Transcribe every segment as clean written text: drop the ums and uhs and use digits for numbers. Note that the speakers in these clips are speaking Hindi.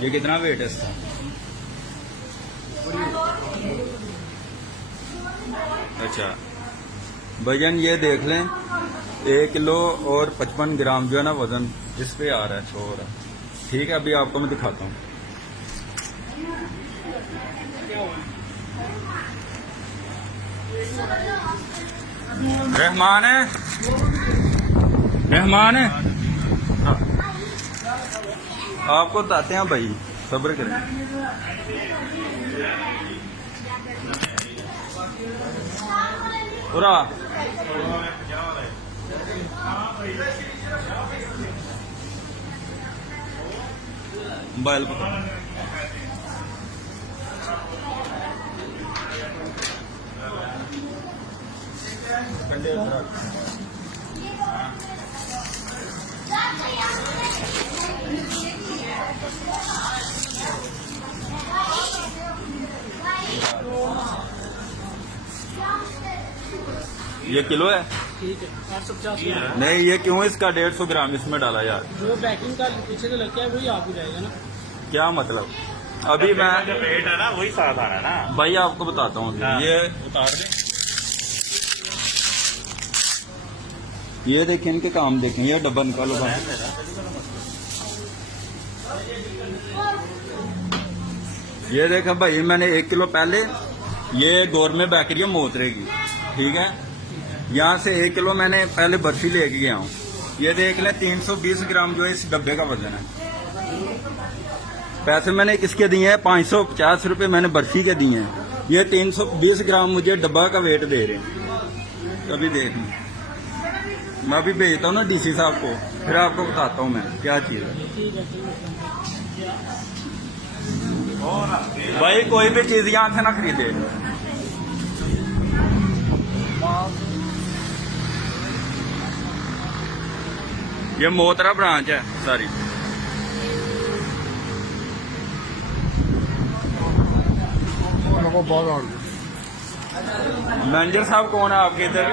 ये कितना वेट है इसका? अच्छा वजन ये देख लें 1 किलो और 55 ग्राम जो है ना वजन इस पे आ रहा है, शो हो रहा है। ठीक है, अभी आपको मैं दिखाता हूँ। रहमान है, रहमान है। आपको बताते हैं भाई, सब्र करें। पूरा मोबाइल ये किलो है। ठीक है 850 नहीं, ये क्यों इसका 150 ग्राम इसमें डाला यार? जो पैकिंग का पीछे से लगता है वही आपको जाएगा ना। क्या मतलब? अभी मैं जो वेट है ना वही साथ आ रहा है ना भाई आपको बताता हूँ। हाँ। ये उतार दे, ये देखें, इनके काम देखें। ये डब्बा निकालो बाहर। ये देखा भाई, मैंने 1 किलो पहले ये गौरमेंट बेकरी है मोतरे की, ठीक है। यहाँ से 1 किलो मैंने पहले बर्फी लेके गया हूँ। ये देख लें 320 ग्राम जो है इस डब्बे का वजन है। पैसे मैंने किसके दिए हैं? 550 रुपये मैंने बर्फी के दिए हैं। ये 320 ग्राम मुझे डब्बा का वेट दे रहे हैं। कभी देख लें, मैं अभी भेजता हूँ ना डीसी साहब को, फिर आपको बताता हूँ मैं क्या चीज़ है। भाई कोई भी चीज़ यहाँ से ना खरीदे। ये मोतरा ब्रांच है सारी। मैनेजर साहब कौन है आपके इधर?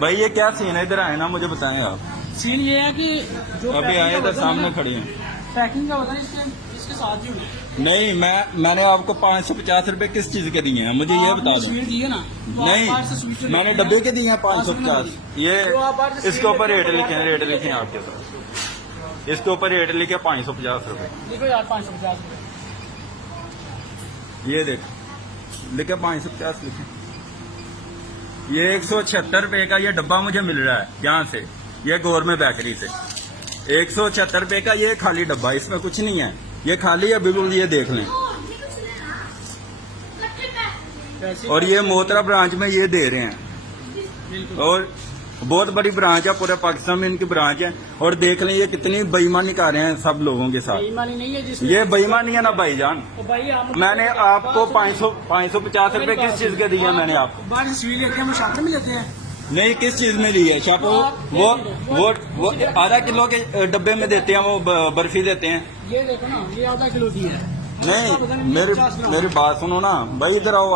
भाई ये क्या सीन है? इधर आए ना, मुझे बताएं आप। सीन ये है कि जो अभी आए इधर सामने खड़ी हैं। पैकिंग का वजन इसके साथ ही हुई। नहीं, मैंने आपको 550 रुपए किस चीज के दिए हैं मुझे ये बता दो। स्वीट दिए ना तो नहीं, मैंने डब्बे के दिए हैं 550। ये इसके ऊपर रेट लिखे हैं, रेट लिखे हैं आपके साथ। इसके ऊपर रेट लिखे 550 रुपए। देखो यार 550 रुपये। ये देखो लिखे 550 लिखे। ये 176 रुपए का ये डब्बा मुझे मिल रहा है यहाँ से, ये गौरमेंट बेकरी से। 176 रुपए का ये खाली डब्बा, इसमें कुछ नहीं है, ये खाली है बिल्कुल। ये देख लें। और ये मोतरा ब्रांच में ये दे रहे हैं, और बहुत बड़ी ब्रांच है, पूरे पाकिस्तान में इनकी ब्रांच है। और देख लें ये कितनी बेईमानी कर रहे हैं सब लोगों के साथ। बेईमानी नहीं है जिसमें, ये बेईमानी है ना भाईजान। भाई मैंने आपको 550 रुपए किस चीज के दिए हैं? मैंने आपको बाहर स्वीट लेते हैं, हम शादी में लेते हैं। नहीं, किस चीज में ली है? शापो वो आधा किलो के डब्बे में देते हैं, वो बर्फी देते हैं। ये देखो ना, ये आधा किलो की है। नहीं, मेरी बात सुनो ना भाई, इधर आओ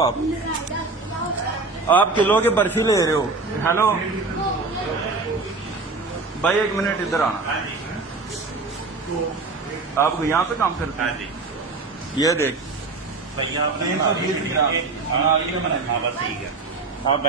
आप किलो की बर्फी ले रहे हो। हेलो भाई, 1 मिनट इधर आना। आप यहाँ पे काम करते हैं? ये देख, भैया आपने 320 ग्राम। हाँ बस ठीक है। आप